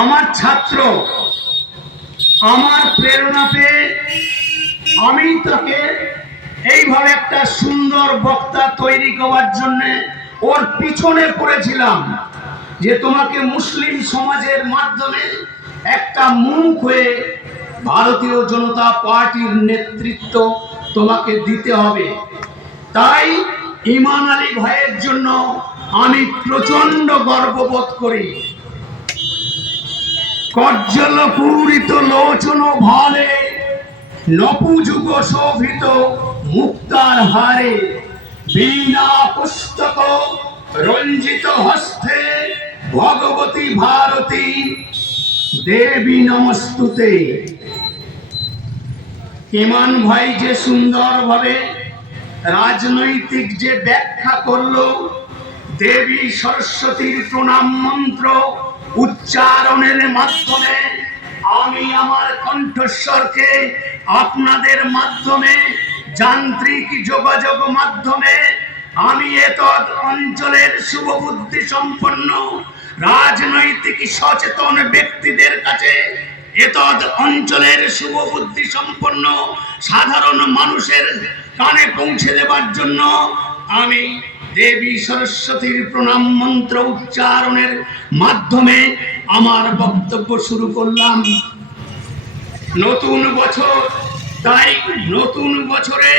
আমার ছাত্র, আমার প্রেরণা পেয়ে আমি তাকে এইভাবে একটা সুন্দর বক্তা তৈরি করার জন্য ওর পিছনে পড়েছিলাম যে তোমাকে মুসলিম সমাজের মাধ্যমে একটা মুখ হয়ে ভারতীয় জনতা পার্টির নেতৃত্ব তোমাকে দিতে হবে। তাই ইমান আলী ভাইয়ের জন্য আমি প্রচন্ড গর্ববোধ করি। কজ্জল পূরিত লোচন ভালে নপুযুগ শোভিত মুক্তার হারে বীণা পুস্তক রঞ্জিত হস্তে ভগবতী ভারতী দেবী নমস্তুতে। ইমান ভাই যে সুন্দরভাবে রাজনৈতিক যে ব্যাখ্যা করলো, দেবী সরস্বতীর প্রণাম মন্ত্র উচ্চারণের মাধ্যমে আমি আমার কণ্ঠস্বরকে আপনাদের মাধ্যমে যান্ত্রিক যোগাযোগ মাধ্যমে আমি এতদ অঞ্চলের শুভবুদ্ধি সম্পন্ন রাজনৈতিক সচেতন ব্যক্তিদের কাছে, এতদ অঞ্চলের শুভবুদ্ধি সম্পন্ন সাধারণ মানুষের কানে পৌঁছে দেবার জন্য আমি দেবী সরস্বতীর প্রণাম মন্ত্র উচ্চারণের মাধ্যমে আমার বক্তব্য শুরু করলাম। নতুন বছর, তাই নতুন বছরে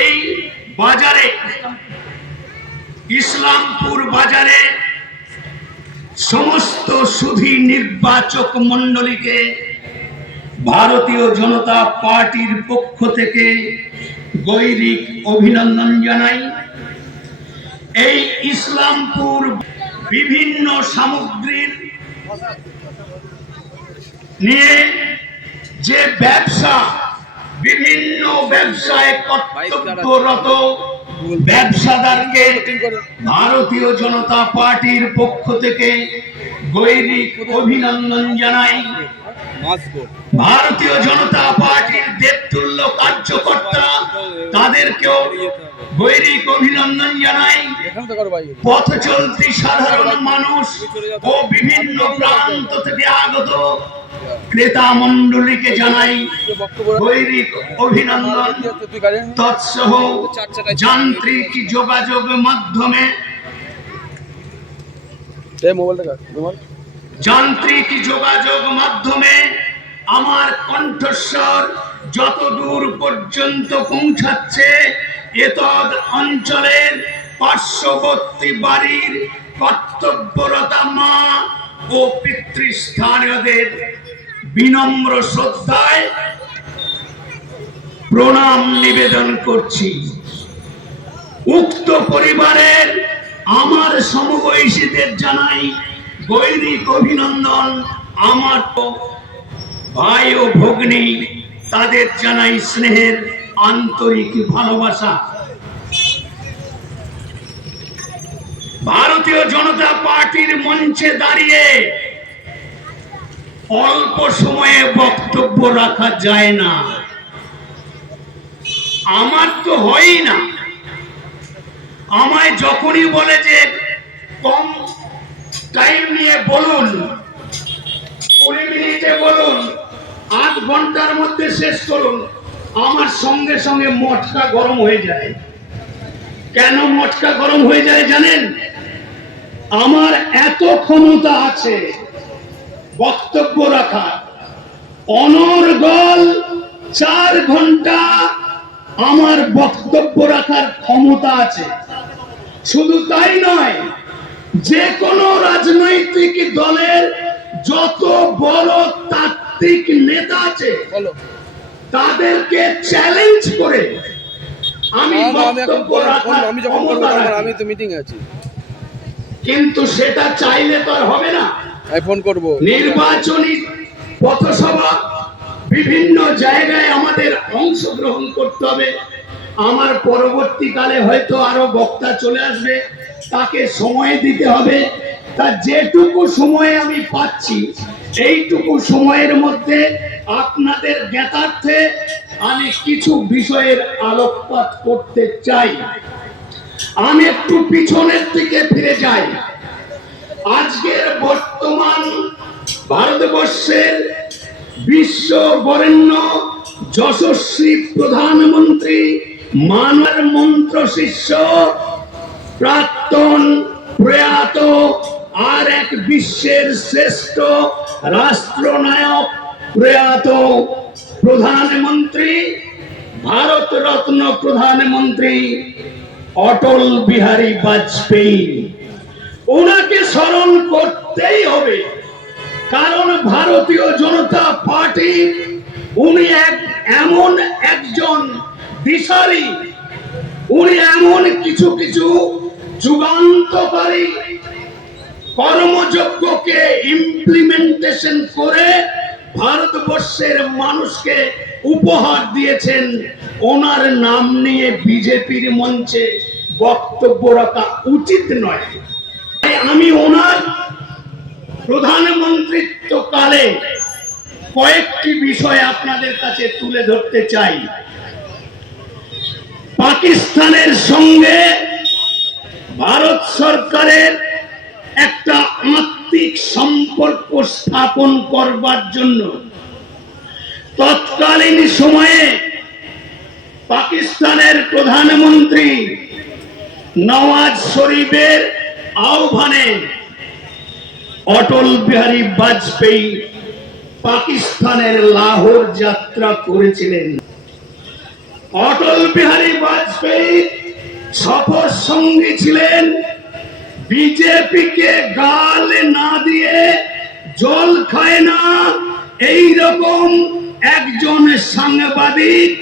এই বাজারে, ইসলামপুর বাজারে সমস্ত সুধী নির্বাচক মণ্ডলীকে ভারতীয় জনতা পার্টির পক্ষ থেকে গৈরিক অভিনন্দন জানাই। এই ইসলামপুর বিভিন্ন সামগ্রীর নিয়ে যে ব্যবসা, বিভিন্ন ব্যবসায় কর্তব্যরত ব্যবসাদারকে ভারতীয় জনতা পার্টির পক্ষ থেকে গৈরিক অভিনন্দন জানাই। ভারতীয় জনতা পার্টির দেবতুল্য কার্যকর্তা, তাদেরকেও গৈরিক অভিনন্দন জানাই। পথ চলতি সাধারণ মানুষ ও বিভিন্ন প্রান্ত থেকে আগত ক্রেতা মন্ডলীকে জানাই গৈরিক অভিনন্দন। তৎসহ যান্ত্রিক যোগাযোগ মাধ্যমে আমার কণ্ঠস্বর যত দূর পর্যন্ত পৌঁছাচ্ছে, এতদ অঞ্চলের পার্শ্ববর্তী বাড়ির কর্তব্যরতা মা ও পিতৃস্থানীয়দের বিনম্র শ্রদ্ধায় প্রণাম নিবেদন করছি। উক্ত পরিবারের আমার সমবয়সীদের জানাই গৈরিক অভিনন্দন। আমার ভাই ও ভগ্নী, তাদের জানাই স্নেহের আন্তরিক ভালোবাসা। ভারতীয় জনতা পার্টির মঞ্চে দাঁড়িয়ে অল্প সময়ে বক্তব্য রাখা যায় না, আমার তো হয়ই না। আমায় যখনই বলে যে কম টাইম নিয়ে বলুন, 20 মিনিটে বলুন, 8 ঘন্টার মধ্যে শেষ করুন, আমার সঙ্গে সঙ্গে মটকা গরম হয়ে যায়। কেন মটকা গরম হয়ে যায় জানেন? আমার এত ক্ষমতা আছে বক্তব্য রাখা, অনর্গল 4 ঘন্টা আমার বক্তব্য রাখার ক্ষমতা আছে। শুধু তাই নয়, যে কোনো রাজনৈতিক দলের যত বড় তাত্ত্বিক নেতা আছে তাদেরকে চ্যালেঞ্জ করে আমি বক্তব্য রাখার ক্ষমতা রাখি। আমি তো মিটিং আছি, কিন্তু সেটা চাইলে তো আর হবে না। ফোন করব। নির্বাচনী পথসভা বিভিন্ন জায়গায় আমাদের অংশগ্রহণ করতে হবে। আমার পরবর্তীকালে হয়তো আরো বক্তা চলে আসবে, তাকে সময় দিতে হবে। তা যেটুকু সময় আমি পাচ্ছি, এইটুকু সময়ের মধ্যে আপনাদের জ্ঞাতার্থে আমি কিছু বিষয়ের আলোকপাত করতে চাই। আমি একটু পিছনের দিকে ফিরে যাই। আজকের বর্তমান ভারতবর্ষের বিশ্ব বরেণ্য যশস্বী প্রধানমন্ত্রী মানব মন্ত্র শিষ্য প্রাক্তন প্রয়াত আর এক বিশ্বের শ্রেষ্ঠ রাষ্ট্রনায়ক প্রয়াত প্রধানমন্ত্রী ভারত রত্ন প্রধানমন্ত্রী অটল বিহারী বাজপেয়ী। ওনাকে স্মরণ করতেই হবে, কারণ ভারতীয় জনতা পার্টি উনি এমন একজন দিশারি, উনি এমন কিছু কিছু যুগান্তকারী কর্মযজ্ঞকে ইমপ্লিমেন্টেশন করে ভারতবর্ষের মানুষকে উপহার দিয়েছেন। ওনার নাম নিয়ে বিজেপির মঞ্চে বক্তব্য রাখা উচিত নয়। আমি ওনার প্রধানমন্ত্রিত্ব কালে কয়েকটি বিষয় আপনাদের কাছে তুলে ধরতে চাই। পাকিস্তানের সঙ্গে ভারত সরকারের একটা আত্মিক সম্পর্ক স্থাপন করবার জন্য তৎকালীন সময়ে পাকিস্তানের প্রধানমন্ত্রী নওয়াজ শরীফের আহ্বানে অটল বিহারী বাজপেয়ী পাকিস্তানের লাহোর যাত্রা করেছিলেন। অটল বিহারী বাজপেয়ী সফর সঙ্গী ছিলেন বিজেপিকে গাল না দিয়ে জল খায় না এইরকম একজন সাংবাদিক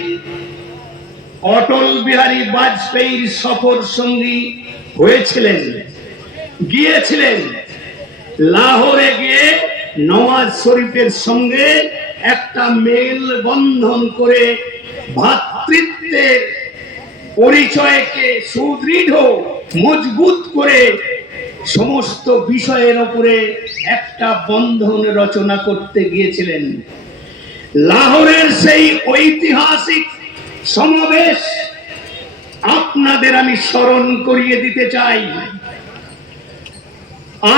অটল বিহারী বাজপেয়ীর সফর সঙ্গী হয়েছিলেন। গিয়েছিলেন লাহোরে, গিয়ে নওয়াজ শরীফের সঙ্গে একটা মেল বন্ধন করে ভ্রাতৃত্বের পরিচয়কে সুদৃঢ় মজবুত করে সমস্ত বিষয়ের উপরে একটা বন্ধন রচনা করতে গিয়েছিলেন। লাহোরের সেই ঐতিহাসিক সমাবেশ আপনাদের আমি স্মরণ করিয়ে দিতে চাই।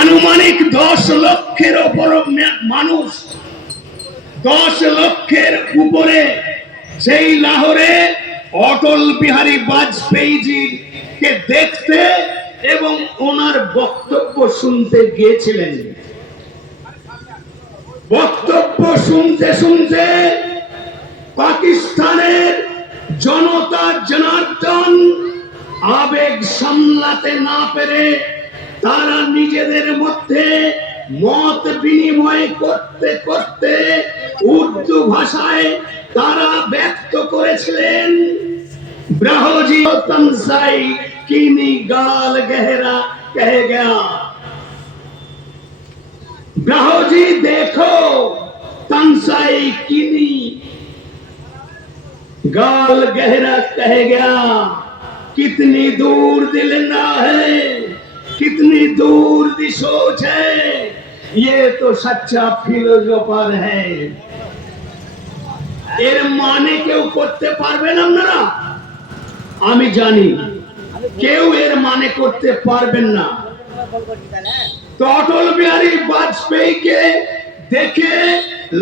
আনুমানিক 10 লক্ষের উপর মানুষ, 10 লক্ষের উপরে সেই লাহোরে অটল বিহারী বাজপেয়ীজিকে দেখতে এবং ওনার বক্তব্য শুনতে গিয়েছিলেন। বক্তব্য শুনতে শুনতে পাকিস্তানের জনতা জনার্দন আবেগ সামলাতে না পেরে তারা নিজেদের মধ্যে মত বিনিময় করতে করতে উর্দু ভাষায় তারা ব্যক্ত করেছিলেন, ব্রাহজি তনসাই কিনি গাল গहरा कह गया, ब्राहोजी देखो तंसाई किनी गाल गहरा कह गया। कितनी दूर दिल ना है, कितनी दूर दी सोच है, ये तो सच्चा फिलोसोफर है। এর মানে কেউ করতে পারবেন আপনারা? আমি জানি কেউ এর মানে করতে পারবেন না। তো অটল বিহারী বাজপেয়ীকে দেখে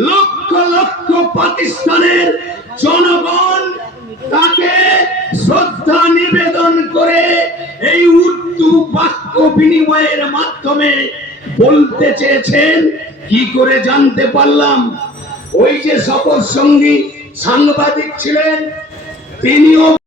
লক্ষ লক্ষ পাকিস্তানের জনগণ তাকে শ্রদ্ধা নিবেদন করে এই উর্দু বাক্য বিনিময়ের মাধ্যমে বলতে চেয়েছেন। কি করে জানতে পারলাম? ওই যে সফর সঙ্গী সাংবাদিক ছিলেন, তিনিও